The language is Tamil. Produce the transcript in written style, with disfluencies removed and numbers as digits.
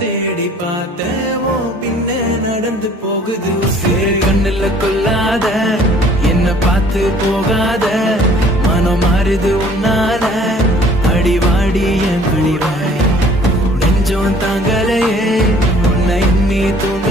தேடி பார்த்தேன் பின்ன நடந்து போகுது சேரு கண்ணுல கொல்லாத என்ன பார்த்து போகாத மனம் மாறுது உன்னால அடிவாடி என் கடிவாய் நெஞ்சம் தாங்கலையே உன்னை நீ தூங்க